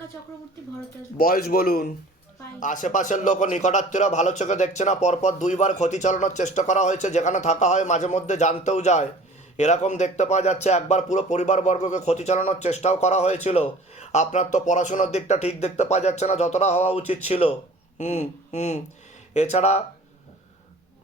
প্রিয়াঙ্কা চক্রবর্তী ভরদ্বাজ। বয়স বলুন। আশেপাশের লোক ও নিকটাত্মীয়রা ভালো চোখে দেখছে না, পরপর দুইবার ক্ষতি চালানোর চেষ্টা করা হয়েছে, যেখানে থাকা হয় মাঝে মধ্যে জানতেও যায় এরকম দেখতে পাওয়া যাচ্ছে। একবার পুরো পরিবারবর্গকে ক্ষতি চালানোর চেষ্টাও করা হয়েছিল। আপনার তো পড়াশোনার দিকটা ঠিক দেখতে পাওয়া যাচ্ছে না যতটা হওয়া উচিত ছিল। হুম হুম এছাড়া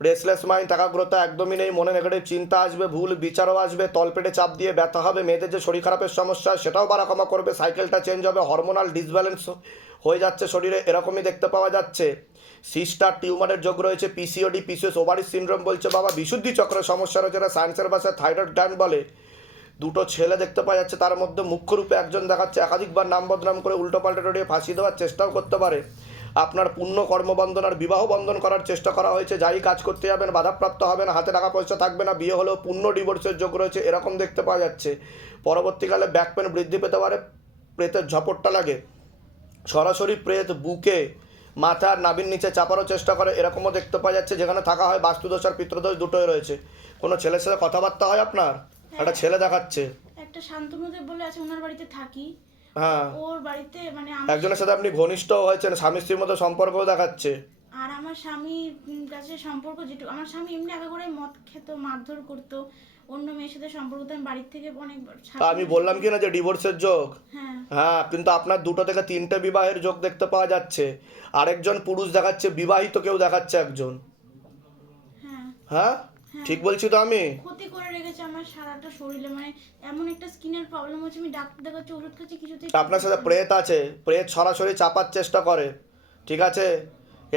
রেসলেস মাইন্ড, একাগ্রতা একদমই নেই, মনে নেগেটিভ চিন্তা আসবে, ভুল বিচারও আসবে, তলপেটে চাপ দিয়ে ব্যথা হবে, মেয়েদের যে শরীর খারাপের সমস্যা সেটাও বাড়াকমা করবে, সাইকেলটা চেঞ্জ হবে, হরমোনাল ডিসব্যালেন্স হয়ে যাচ্ছে শরীরে, এরকমই দেখতে পাওয়া যাচ্ছে। সিস্টার টিউমারের যোগ রয়েছে, পিসিওডি, পিসিওএস, ওভারি সিনড্রোম বলছে বাবা, বিশুদ্ধি চক্রের সমস্যা রয়েছে, যেটা সায়েন্সের ভাষায় থাইরয়েড গ্ল্যান্ড বলে। দুটো ছেলে দেখতে পাওয়া যাচ্ছে, তার মধ্যে মুখ্য রূপে একজন দেখাচ্ছে একাধিকবার নাম বদনাম করে উল্টোপাল্টা ডরিয়ে ফাঁসি দেওয়ার চেষ্টাও করতে পারে। আপনার পূর্ণ কর্মবন্ধন আর বিবাহ বন্ধন করার চেষ্টা করা হয়েছে, যাই কাজ করতে যাবেন বাধাপ্রাপ্ত হবেন, হাতে টাকা পয়সা থাকবে না, বিয়ে হলেও পূর্ণ ডিভোর্সের যোগ রয়েছে, এরকম দেখতে পাওয়া যাচ্ছে। পরবর্তীকালে ব্যাক পেন বৃদ্ধি পেতে পারে, প্রেতের ঝপটটা লাগে, সরাসরি প্রেত বুকে মাথার নাভির নিচে চাপারও চেষ্টা করে, এরকমও দেখতে পাওয়া যাচ্ছে, যেখানে থাকা হয় বাস্তুদোষ আর পিতৃদোষ দুটোই রয়েছে। কোনো ছেলের সাথে কথাবার্তা হয় আপনার? একটা ছেলে দেখাচ্ছে, একটা শান্তনুদেব বলে আছে, ওনার বাড়িতে থাকি। হ্যাঁ, ওর বাড়িতে মানে একজনের সাথে আপনি ঘনিষ্ঠ হয়েছেন, স্বামী স্ত্রীর মতো সম্পর্কও দেখাচ্ছে। আর আমার স্বামীর কাছে সম্পর্ক যেটুকু, আমার স্বামী এমনি আগে করে মদ খেত, মারধর করতো, অন্য মেয়ের সাথে সম্পর্ক তো আমি বাড়ির থেকে অনেকবার তা আমি বললাম কি না যে ডিভোর্সের যোগ? হ্যাঁ হ্যাঁ, কিন্তু আপনার দুটো থেকে তিনটে বিবাহের যোগ দেখতে পাওয়া যাচ্ছে। আরেকজন পুরুষ দেখাচ্ছে, বিবাহিত কেউ দেখাচ্ছে একজন। হ্যাঁ হ্যাঁ, হ্যাঁ। ঠিক বলছি তো আমি? ক্ষতি করে রেখেছে আমার সারাটা শরীরে, মানে এমন একটা স্কিনের প্রবলেম হচ্ছে, আমি ডাক্তার দেখাচ্ছি, ওষুধ খাচ্ছি, কিছুতেই আপনার সাথে প্রেত আছে, প্রেত সরাসরি চাপার চেষ্টা করে, ঠিক আছে,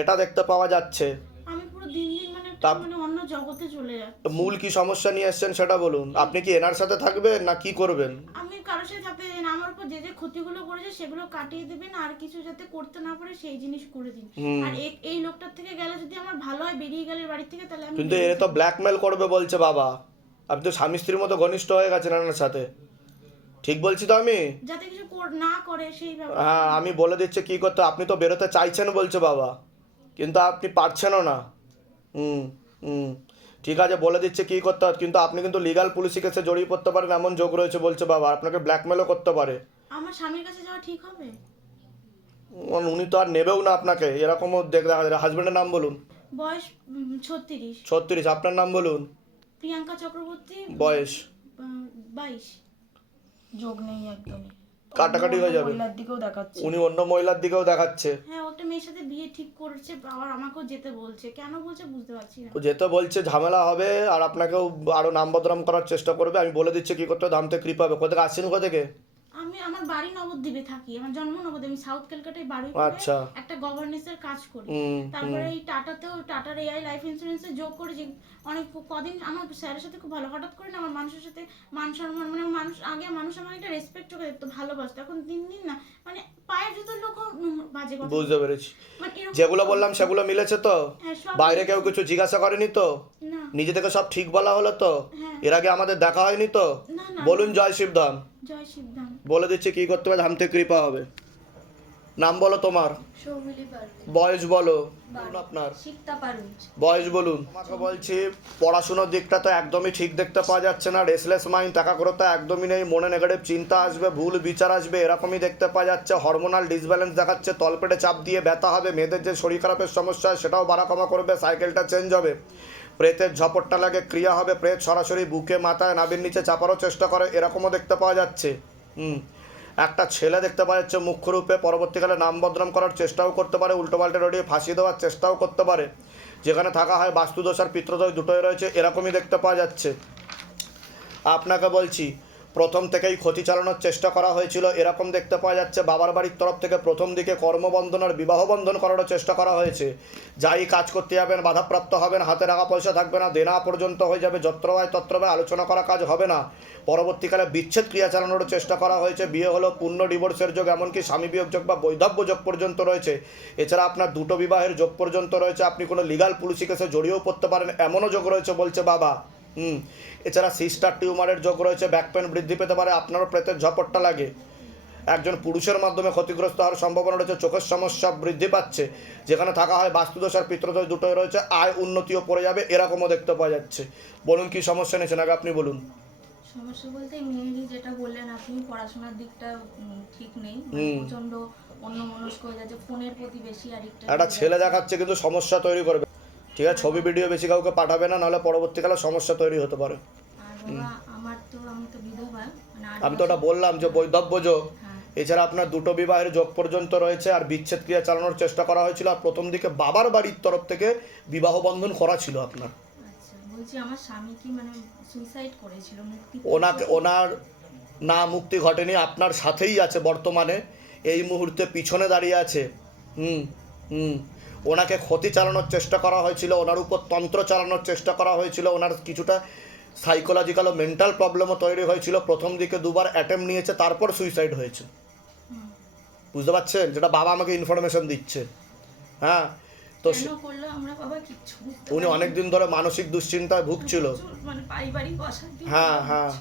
এটা দেখতে পাওয়া যাচ্ছে। আমি পুরো দিন দিন মানে মানে অন্য জগতে চলে যাচ্ছি। মূল কি সমস্যা নিয়ে এসছেন সেটা বলুন। আপনি কি এনার সাথে থাকবেন না কি করবেন? আমি কারোর সাথে থাকতে চাই না, আমার উপর যে যে ক্ষতিগুলো করেছে সেগুলো কাটিয়ে দেবেন, আর কিছু যাতে করতে না পারে সেই জিনিস করে দিন। আর এই লোকটার থেকে গেলে যদি আমার ভালো হয়, বেরিয়ে গেলে বাড়ি থেকে, তাহলে আমি কিন্তু এর তো ব্ল্যাকমেল করবে বলছে বাবা। আপনি তো স্বামী স্ত্রীর মতো ঘনিষ্ঠ হয়ে গেছেন এনার সাথে, ঠিক বলছি তো আমি? যাতে কিছু না করে সেই ব্যাপারে। হ্যাঁ, আমি বলে দিচ্ছি কী করতে। আপনি তো বেরোতে চাইছেন বলছে বাবা, কিন্তু আপনি পারছেনও না। হুম হুম ঠিক আছে, বলে দিচ্ছে কী করতে হবে, কিন্তু আপনি কিন্তু লিগাল পুলিশি কেসে জড়িয়ে পড়তে পারেন এমন যোগ রয়েছে বলছে বাবা, আপনাকে ব্ল্যাকমেলও করতে পারে। আমার স্বামীর কাছে যাওয়া ঠিক হবে? উনি তো আর নেবেও না আপনাকে, এরকমও দেখা যায়। হাজব্যান্ডের নাম বলুন। বয়স 36। 36। আপনার নাম বলুন। প্রিয়াঙ্কা চক্রবর্তী। বয়স 22। যোগ নেই একদমই। কাটাকাটি হয়ে যাবে। মহিলার দিকেও দেখাচ্ছে। উনি অন্য মহিলার দিকেও দেখাচ্ছে। হ্যাঁ, ও একটা মেয়ের সাথে বিয়ে ঠিক করেছে, আবার আমাকেও যেতে বলছে, কেন বলছে বুঝতে পারছি না। ও যেতে বলছে, ঝামেলা হবে, আর আপনাকেও আরও নাম বদনাম করার চেষ্টা করবে। আমি বলে দিচ্ছি কী করতে হবে, ধামতে কৃপা হবে। কোথা থেকে আসছেন, কোথা থেকে? আমি আমার বাড়ি নবদ্বীপে থাকি, আমার জন্ম নবদ্বীপ, আমি সাউথ ক্যালকাটায় বাড়ি আচ্ছা। করে একটা গভর্নেন্সের কাজ করি। হুম তারপরে এই টাটার এআই লাইফ ইন্স্যুরেন্সে যোগ করে যে অনেক কদিন আমার স্যারের সাথে খুব ভালো, হঠাৎ করে না আমার মানুষের সাথে মান সম্মান, মানে মানুষ আগে মানুষ আমার একটা রেসপেক্ট চোখে দেখতো, ভালোবাসতো, এখন দিন দিন না মানে পায়ের জুতোর লোক বাজে কথা। বুঝতে পেরেছি। মানে এরকম যেগুলো বললাম সেগুলো মিলেছে তো? হ্যাঁ, সব বাইরে কেউ কিছু জিজ্ঞাসা করেনি তো? না নিজে থেকে সব ঠিক বলা হলো তো? হ্যাঁ। এর আগে আমাদের দেখা হয়নি তো? না না বলুন জয় শিবধাম। জয় শিবধাম। বলে দিচ্ছি কী করতে হবে, ধামতে কৃপা হবে। নাম বলো তোমার, সৌমিলি পারুল। বয়স বলো। বলুন আপনার শিকতা পারুল। বয়স বলুন। আমাকে বলছি পড়াশুনোর দিকটা তো একদমই ঠিক দেখতে পাওয়া যাচ্ছে না, রেসলেস মাইন্ড, একাগ্রতা একদমই নেই, মনে নেগেটিভ চিন্তা আসবে, ভুল বিচার আসবে, এরকমই দেখতে পাওয়া যাচ্ছে। হরমোনাল ডিসব্যালেন্স দেখাচ্ছে, তলপেটে চাপ দিয়ে ব্যথা হবে, মেয়েদের যে শরীর খারাপের সমস্যা সেটাও বাড়াকমা করবে, সাইকেলটা চেঞ্জ হবে, প্রেতের ঝপটটা লাগে, ক্রিয়া হবে, প্রেত সরাসরি বুকে মাথায় নাভির নিচে চাপারও চেষ্টা করে, এরকমও দেখতে পাওয়া যাচ্ছে। একটা ছেলে দেখতে পাওয়া যাচ্ছে মুখ্য রূপে, পরবর্তীকালে নাম বদনাম করার চেষ্টাও করতে পারে, উল্টোপাল্টে রড়িয়ে ফাঁসি দেওয়ার চেষ্টাও করতে পারে, যেখানে থাকা হয় বাস্তুদোষ আর পিতৃদোষ দুটোই রয়েছে, এরকমই দেখতে পাওয়া যাচ্ছে। আপনাকে বলছি প্রথম থেকেই ক্ষতি চালানোর চেষ্টা করা হয়েছিল, এরকম দেখতে পাওয়া যাচ্ছে। বাবার বাড়ির তরফ থেকে প্রথম দিকে কর্মবন্ধন আর বিবাহ বন্ধন করারও চেষ্টা করা হয়েছে, যাই কাজ করতে যাবেন বাধাপ্রাপ্ত হবেন, হাতে টাকা পয়সা থাকবে না, দেনা পর্যন্ত হয়ে যাবে, যত্রবায় তত্রবায় আলোচনা করা কাজ হবে না, পরবর্তীকালে বিচ্ছেদ ক্রিয়া চালানোরও চেষ্টা করা হয়েছে, বিয়ে হলো পূর্ণ ডিভোর্সের যোগ, এমনকি স্বামী বিয়োগ যোগ বা বৈধব্য যোগ পর্যন্ত রয়েছে। এছাড়া আপনার দুটো বিবাহের যোগ পর্যন্ত রয়েছে, আপনি কোনো লিগাল পুলিশি কেসে জড়িয়েও পড়তে পারেন এমনও যোগ রয়েছে বলছে বাবা। এছাড়া সিস্টার টিউমারের যোগ রয়েছে, ব্যাক পেন বৃদ্ধি পেতে পারে, আপনারও প্রেতের ঝপটটা লাগে, একজন পুরুষের মাধ্যমে ক্ষতিগ্রস্ত হওয়ার সম্ভাবনা রয়েছে, চোখের সমস্যা বৃদ্ধি পাচ্ছে, যেখানে থাকা হয় বাস্তুদোষ আর পিতৃদোষ দুটোই রয়েছে, আয় উন্নতিও পড়ে যাবে, এরকমও দেখতে পাওয়া যাচ্ছে। বলুন কি সমস্যা নিয়েছেন, আগে আপনি বলুন। সমস্যা বলতে মেয়েরই যেটা বললেন আপনি, পড়াশোনার দিকটা ঠিক নেই, প্রচন্ড অন্যমনস্ক হয়ে যাচ্ছে, ফোনের প্রতি বেশি অ্যাডিক্টেড। একটা ছেলে দেখাচ্ছে কিন্তু সমস্যা তৈরি করবে, ঠিক আছে? ছবি ভিডিও বেশি কাউকে পাঠাবে না, নাহলে পরবর্তীকালে সমস্যা তৈরি হতে পারে। আর বাবা আমি তো বিধবা, মানে আমি তো ওটা বললাম যে বৈধব্য যোগ, হ্যাঁ। এছাড়া আপনার দুটো বিবাহের যোগ পর্যন্ত রয়েছে, আর বিচ্ছেদ ক্রিয়া চালানোর চেষ্টা করা হয়েছিল, আর প্রথম দিকে বাবার বাড়ির তরফ থেকে বিবাহ বন্ধন করা ছিল আপনার। আচ্ছা, বলছি আমার স্বামী কি মানে সুইসাইড করেছিল, মুক্তি ওনার না মুক্তি ঘটেনি, আপনার সাথেই আছে বর্তমানে, এই মুহূর্তে পিছনে দাঁড়িয়ে আছে। হুম হুম ওনাকে ক্ষতি চালানোর চেষ্টা করা হয়েছিল, ওনার উপর তন্ত্র চালানোর চেষ্টা করা হয়েছিল, ওনার কিছুটা সাইকোলজিক্যাল ও মেন্টাল প্রবলেমও তৈরি হয়েছিল। প্রথম দিকে দুবার অ্যাটেম্প নিয়েছে, তারপর সুইসাইড হয়েছে। বুঝতে পারছেন? যেটা বাবা আমাকে ইনফরমেশন দিচ্ছে। হ্যাঁ, তো কেন করলো আমরা বাবা কিচ্ছু বুঝতে উনি অনেক দিন ধরে মানসিক দুশ্চিন্তায় ভুগছিল। প্রচুর মানে পারিবারিক অশান্তি। হ্যাঁ হ্যাঁ,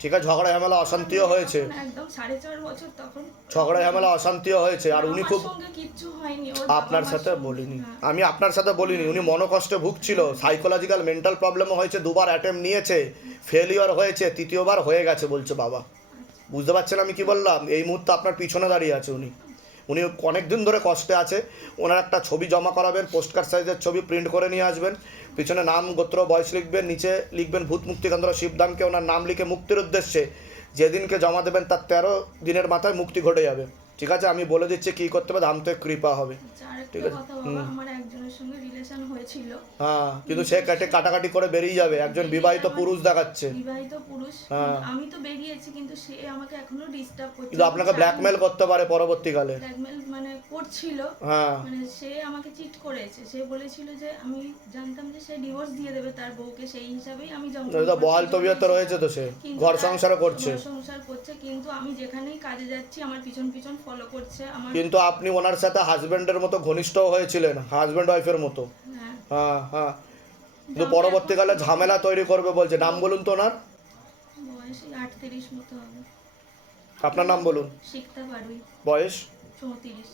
ঠিক আছে, ঝগড়া ঝামেলা অশান্তিও হয়েছে, তখন একদম 4.5 বছর তখন ঝগড়া ঝামেলা অশান্তিও হয়েছে। আর উনি আমার খুব সঙ্গে কিচ্ছু হয়নি, ওর আপনার বাবা-মার সাথে সঙ্গে। বলিনি, হ্যাঁ। আমি আপনার সাথে বলিনি। উনি মনোকষ্টে ভুগছিল, সাইকোলজিক্যাল মেন্টাল প্রবলেমও হয়েছে, দুবার অ্যাটেম্প নিয়েছে, ফেলিওর হয়েছে, তৃতীয়বার হয়ে গেছে বলছে বাবা। বুঝতে পারছেন আমি কি বললাম? এই মুহূর্তে আপনার পিছনে দাঁড়িয়ে আছে উনি অনেক দিন ধরে কষ্টে আছে। ওনার একটা ছবি জমা করাবেন, পোস্টকার্ড সাইজের ছবি প্রিন্ট করে নিয়ে আসবেন, পিছনে নাম, গোত্র, বয়স লিখবেন, নিচে লিখবেন ভূত মুক্তি কেন্দ্র শিবধামকে, ওনার নাম লিখে মুক্তির উদ্দেশ্যে যেদিনকে জমা দেবেন তার 13 দিনের মাথায় মুক্তি ঘটে যাবে। ঠিক আছে, আমি বলে দিচ্ছি কী করতে হবে, ধামতে কৃপা হবে। আচ্ছা, আরেকটা ঠিক আছে। কথা বাবা, আমার একজনের সঙ্গে রিলেশন হয়েছিল। হ্যাঁ, কিন্তু সে কাটাকাটি করে বেরিয়ে যাবে, একজন বিবাহিত পুরুষ দেখাচ্ছে। বিবাহিত পুরুষ, হ্যাঁ। আমি তো বেরিয়েছি, কিন্তু সে আমাকে এখনো ডিস্টার্ব করছে। কিন্তু আপনাকে ব্ল্যাকমেল করতে পারে পরবর্তীকালে। ব্ল্যাকমেল মানে করছিল, হ্যাঁ, মানে সে আমাকে চিট করেছে। সে বলেছিল যে আমি জানতাম যে সে ডিভোর্স দিয়ে দেবে তার বউকে, সেই হিসাবেই আমি বহাল তবিয়তে রয়েছে তো, সে ঘর সংসার করছে। সংসার করছে, কিন্তু আমি যেখানেই কাজে যাচ্ছি আমার পিছন পিছন ফলো করছে আমার। কিন্তু আপনি ওনার সাথে হাজবেন্ডের মতো ঘনিষ্ঠ হয়েছিলেন, হাজবেন্ড ওয়াইফের মতো। হ্যাঁ, হ্যাঁ হ্যাঁ, কিন্তু পরবর্তীকালে ঝামেলা তৈরি করবে বলছে। নাম বলুন তো ওনার। বয়স 38 মতো হবে। আপনার নাম বলুন। শিখতে পারবি। বয়স 34।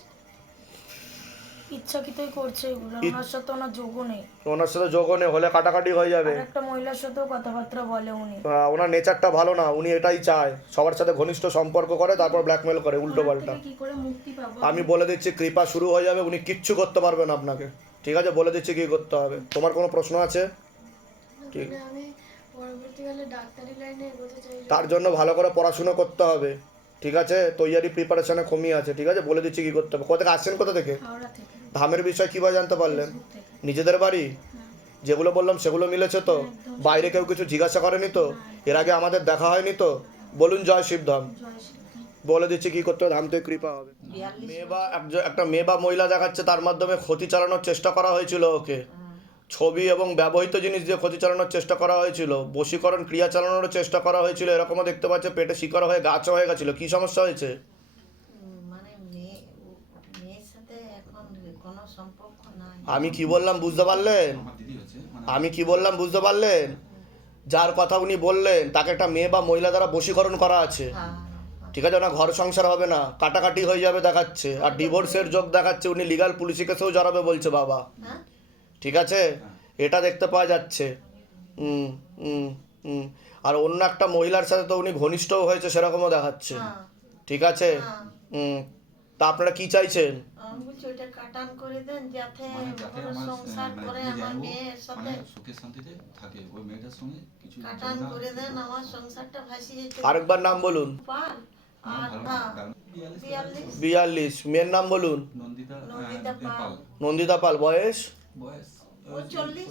ইচ্ছাকৃতই করছে এগুলো, ওনার সাথে ওনার যোগও নেই। ওনার সাথে যোগনে হলে কাটাকাটি হয়ে যাবে। আর একটা মহিলার সাথেও কথাবার্তা বলে উনি। ওনার নেচারটা ভালো না, উনি এটাই চায়, সবার সাথে ঘনিষ্ঠ সম্পর্ক করে, তারপর ব্ল্যাকমেল করে উল্টো ওনার পাল্টা। থেকে কি করে মুক্তি পাবো? আমি বলে দিচ্ছি কৃপা শুরু হয়ে যাবে, উনি কিচ্ছু করতে পারবেন আপনাকে। ঠিক আছে, বলে দিচ্ছি কি করতে হবে। তোমার কোনো প্রশ্ন আছে? ঠিক, আমি পরবর্তীকালে ডাক্তারি লাইনে এগোতে চাই। তার জন্য ভালো করে পড়াশুনো করতে হবে। ঠিক আছে, তৈয়ারি প্রিপারেশনে কমই আছে। ঠিক আছে, বলে দিচ্ছি কি করতে হবে। কোথা থেকে আসছেন, কোথা থেকে? হাওড়া থেকে। ধামের বিষয় কীভাবে জানতে পারলেন? ফেসবুক থেকে। নিজেদের বাড়ি যেগুলো বললাম সেগুলো মিলেছে তো? বাইরে কেউ কিছু জিজ্ঞাসা করেনি তো? এর আগে আমাদের দেখা হয়নি তো? বলুন জয় শিবধাম। জয় শ্রী। বলে দিচ্ছি কি করতে হবে, ধাম থেকে কৃপা হবে। একটা মেয়ে বা মহিলা দেখাচ্ছে, তার মাধ্যমে ক্ষতি চালানোর চেষ্টা করা হয়েছিল ওকে। ছবি এবং ব্যবহৃত জিনিস দিয়ে ক্ষতি চালানোর চেষ্টা করা হয়েছিল, বশীকরণ ক্রিয়া চালানোর চেষ্টা করা হয়েছিল, এরকমও দেখতে পাচ্ছে পেটে শিকড় হয়ে গাছও হয়ে গেছিল। কি সমস্যা হয়েছে? মানে মেয়ের সাথে এখন কোনো সম্পর্ক নাই। আমি কি বললাম বুঝতে পারলেন? আমি কি বললাম বুঝতে পারলেন? যার কথা উনি বললেন তাকে একটা মেয়ে বা মহিলা দ্বারা বশীকরণ করা আছে। ঠিক আছে, না ঘর সংসার হবে না, কাটাকাটি হয়ে যাবে দেখাচ্ছে, আর ডিভোর্সের যোগ দেখাচ্ছে। উনি লিগাল পুলিশি কেসেও জড়াবে বলছে বাবা। ঠিক আছে, এটা দেখতে পাওয়া যাচ্ছে। হুম হুম হুম আর অন্য একটা মহিলার সাথে তো উনি ঘনিষ্ঠও হয়েছে, সেরকমও দেখাচ্ছে। ঠিক আছে, তা আপনারা কি চাইছেন? আমি বলছি ওইটা কাটান করে দেন, যাতে ওরা সংসার করে আমার মেয়ের সাথে সুখের শান্তিতে থাকে, ওই মেয়েটার সঙ্গে কিছু কাটান করে দেন, আমার সংসারটা ভাসিয়ে যেতে আরেকবার নাম বলুন। পার। আর 42। মেয়ের নাম বলুন। নন্দিতা নন্দিতা পাল। নন্দিতা পাল। বয়স? বয়স ও 40।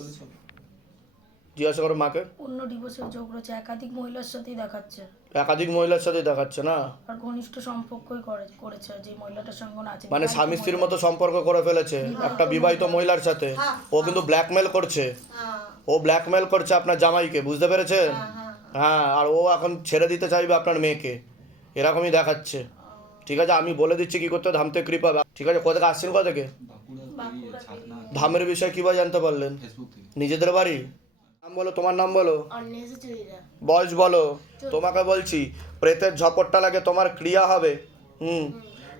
জিজ্ঞাসা করো মাকে। অন্য ডিভোর্সের যোগ রয়েছে, একাধিক মহিলার সাথেই দেখাচ্ছে। একাধিক মহিলার সাথে দেখাচ্ছে না? আর ঘনিষ্ঠ সম্পর্কই করেছে যে মহিলাটার সঙ্গে ওনা আছে। মানে স্বামী স্ত্রীর মতো সম্পর্ক করে ফেলেছে একটা বিবাহিত মহিলার সাথে। ও কিন্তু ব্ল্যাকমেল করছে, ও ব্ল্যাকমেল করছে আপনার জামাইকে, বুঝতে পেরেছেন? হ্যাঁ, আর ও এখন ছেড়ে দিতে চাইবে আপনার মেয়েকে, এরকমই দেখাচ্ছে। ঠিক আছে, আমি বলে দিচ্ছি কি করতে, ধামতে কৃপা। ঠিক আছে, কোথা থেকে আসছেন, কোথা থেকে? বাঁকুড়া ছাতনা ধামের বিষয়ে কীভাবে জানতে পারলেন? ফেসবুক থেকে। নিজেদের বাড়ি? নাম বলো, তোমার নাম বলো, অন্যেষে চুরিরা। বয়স বলো। তোমাকে বলছি প্রেতের ঝপটটা লাগে, তোমার ক্রিয়া হবে।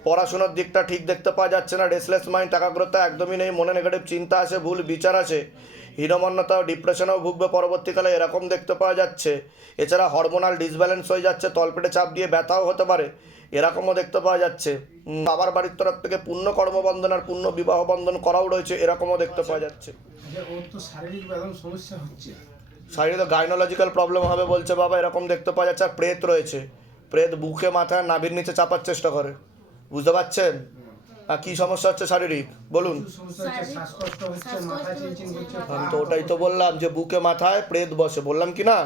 পড়াশোনার দিকটা ঠিক দেখতে পাওয়া যাচ্ছে না, রেসলেস মাইন্ড, একাগ্রতা একদমই নেই, মনে নেগেটিভ চিন্তা আছে, ভুল বিচার আছে, হীনমন্যতা ও ডিপ্রেশনেও ভুগবে পরবর্তীকালে, এরকম দেখতে পাওয়া যাচ্ছে। এছাড়া হরমোনাল ডিসব্যালেন্স হয়ে যাচ্ছে, তলপেটে চাপ দিয়ে ব্যথাও হতে পারে, এরকমও দেখতে পাওয়া যাচ্ছে। বাবার বাড়ির তরফ থেকে পূর্ণ কর্মবন্ধন আর পূর্ণ বিবাহ বন্ধন করাও রয়েছে, এরকমও দেখতে পাওয়া যাচ্ছে। আচ্ছা, ওর তো শারীরিক এখন সমস্যা হচ্ছে। শারীরিক গাইনোলজিক্যাল প্রবলেম হবে বলছে বাবা, এরকম দেখতে পাওয়া যাচ্ছে। আর প্রেত রয়েছে, প্রেত বুকে মাথায় নাভির নিচে চাপার চেষ্টা করে, বুঝতে পারছেন? আর কি সমস্যা হচ্ছে শারীরিক বলুন? প্রচুর সমস্যা হচ্ছে, শ্বাসকষ্ট হচ্ছে, মাথা চিনচিন করছে, আমি তো ওটাই তো বললাম যে বুকে মাথায় প্রেত বসে, বললাম কি না?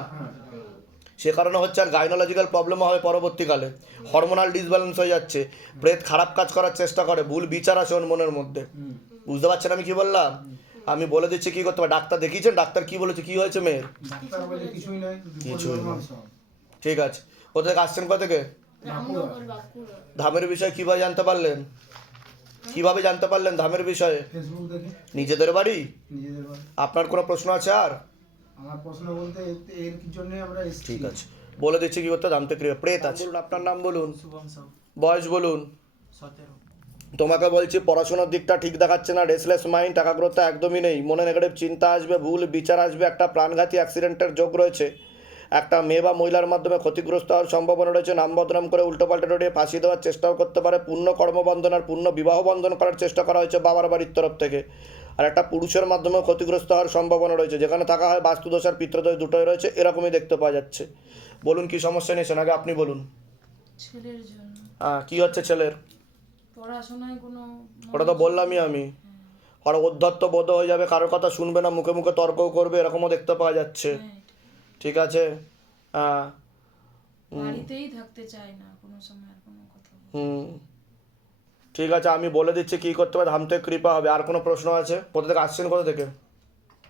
সে কারণে হচ্ছে। আর গাইনোলজিক্যাল প্রবলেমও হবে পরবর্তীকালে, হরমোনাল ডিসব্যালেন্স হয়ে যাচ্ছে, প্রেত খারাপ কাজ করার চেষ্টা করে, ভুল বিচার আসে ওর মনের মধ্যে, বুঝতে পারছেন আমি কি বললাম? আমি বলে দিচ্ছি কি করতে হবে। ডাক্তার দেখিয়েছেন? ডাক্তার কি বলেছে, কি হয়েছে মেয়ের? ডাক্তার বলে কিছুই নয়, কিছুই নয়। সব। ঠিক আছে, কোথা থেকে আসছেন, কোথা থেকে? ধামের বিষয়ে কিভাবে জানতে পারলেন? কিভাবে জানতে পারলেন ধামের বিষয়ে? ফেসবুক দেখে। নিজেদের বাড়ি? নিজেদের বাড়ি। আপনার কোনো প্রশ্ন আছে আর? আমার প্রশ্ন বলতে এর কি জন্য আমরা এসেছি? ঠিক আছে, বলে দিচ্ছি কি করতে। ধাম থেকে প্রেত আছে। বলুন আপনার নাম বলুন, বয়স বলুন। তোমাকে বলছি পড়াশোনার দিকটা ঠিক দেখাচ্ছে না, রেসলেস মাইন্ড, একাগ্রতা একদমই নেই, মনে নেগেটিভ চিন্তা আসবে, ভুল বিচার আসবে, একটা প্রাণঘাতী অ্যাক্সিডেন্টের যোগ রয়েছে, একটা মেয়ে বা মহিলার মাধ্যমে ক্ষতিগ্রস্ত হওয়ার সম্ভাবনা রয়েছে, নাম বদনাম করে উল্টোপাল্টা ডরিয়ে ফাঁসি দেওয়ার চেষ্টাও করতে পারে, পূর্ণ কর্মবন্ধন আর পূর্ণ বিবাহ বন্ধন করার চেষ্টা করা হয়েছে বাবার বাড়ির তরফ থেকে। আর একটা পুরুষের মাধ্যমেও ক্ষতিগ্রস্ত হওয়ার সম্ভাবনা রয়েছে, যেখানে থাকা হয় বাস্তুদোষ আর পিতৃদোষ দুটোই রয়েছে, এরকমই দেখতে পাওয়া যাচ্ছে। বলুন কি সমস্যা নিয়েছেন, আগে আপনি বলুন। ছেলের জন্য কি হচ্ছে ছেলের? পড়াশোনায় কোনো ওটা তো বললামই আমি। আর অধ্যত্ত বোধ হয়ে যাবে, কারোর কথা শুনবে না, মুখে মুখে তর্কও করবে, এরকমও দেখতে পাওয়া যাচ্ছে। ঠিক আছে, বাড়িতেই থাকতে চায় না কোনো সময়, আর কোনো কথা ঠিক আছে, আমি বলে দিচ্ছি কী করতে হবে, ধাম থেকে কৃপা হবে। আর কোনো প্রশ্ন আছে? কোথা থেকে আসছেন, কোথা থেকে?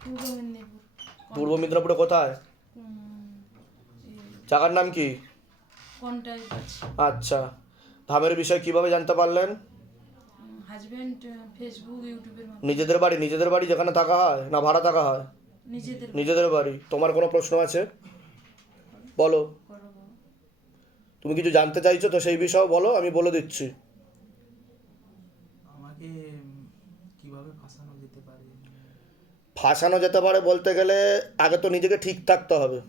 পূর্ব মেদিনীপুর। পূর্ব মেদিনীপুরে কোথায়? জায়গার নাম কি? কোনটাই আছে? আচ্ছা, ধামের বিষয়ে কিভাবে জানতে পারলেন? হাজবেন্ড ফেসবুক ইউটিউবের মাধ্যমে। নিজেদের বাড়ি? নিজেদের বাড়ি যেখানে থাকা হয় না ভাড়া থাকা হয়? নিজেদের নিজেদের বাড়ি। তোমার কোনো প্রশ্ন আছে বলো, করবো। তুমি কিছু জানতে চাইছো তো সেই বিষয়ে বলো, আমি বলে দিচ্ছি। আমাকে কিভাবে ফাঁসানো যেতে পারে? ফাঁসানো যেতে পারে বলতে গেলে আগে তো নিজেকে ঠিক থাকতে হবে।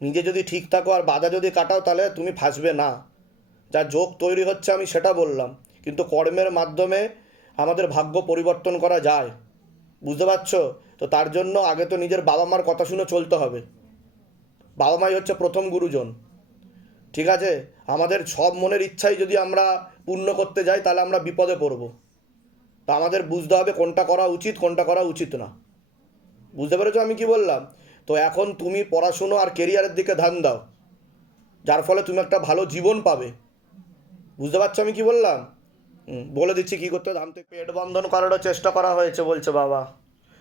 নিজে যদি ঠিক থাকো আর বাধা যদি কাটাও, তাহলে তুমি ফাঁসবে না। যা যোগ তৈরি হচ্ছে আমি সেটা বললাম, কিন্তু কর্মের মাধ্যমে আমাদের ভাগ্য পরিবর্তন করা যায়, বুঝতে পারছো? তো তার জন্য আগে তো নিজের বাবা মার কথা শুনে চলতে হবে। বাবা মাই হচ্ছে প্রথম গুরুজন, ঠিক আছে? আমাদের সব মনের ইচ্ছাই যদি আমরা পূর্ণ করতে যাই, তাহলে আমরা বিপদে পড়ব। তা আমাদের বুঝতে হবে কোনটা করা উচিত, কোনটা করা উচিত না, বুঝতে পেরেছো আমি কি বললাম? তো এখন তুমি পড়াশুনো আর কেরিয়ারের দিকে ধ্যান দাও, যার ফলে তুমি একটা ভালো জীবন পাবে, বুঝতে পারছো আমি কি বললাম? বলে দিচ্ছি কী করতে। ধাম থেকে পেট বন্ধন করারও চেষ্টা করা হয়েছে বলছে বাবা,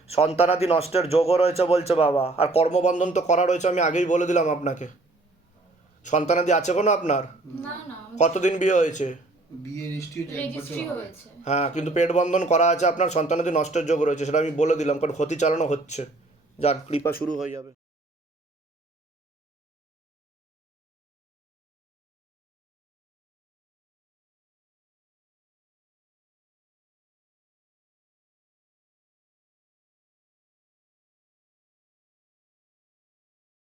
সন্তানাদি নষ্টের যোগও রয়েছে বলছে বাবা, আর কর্মবন্ধন তো করা রয়েছে, আমি আগেই বলে দিলাম আপনাকে। সন্তানাদি আছে কোনো আপনার? না না, কতদিন বিয়ে হয়েছে? বিয়ে রেজিস্ট্রি হয়েছে। হ্যাঁ, কিন্তু পেট বন্ধন করা আছে আপনার, সন্তানাদি নষ্টের যোগ রয়েছে, সেটা আমি বলে দিলাম, কারণ ক্ষতি চালানো হচ্ছে, যার কৃপা শুরু হয়ে যাবে।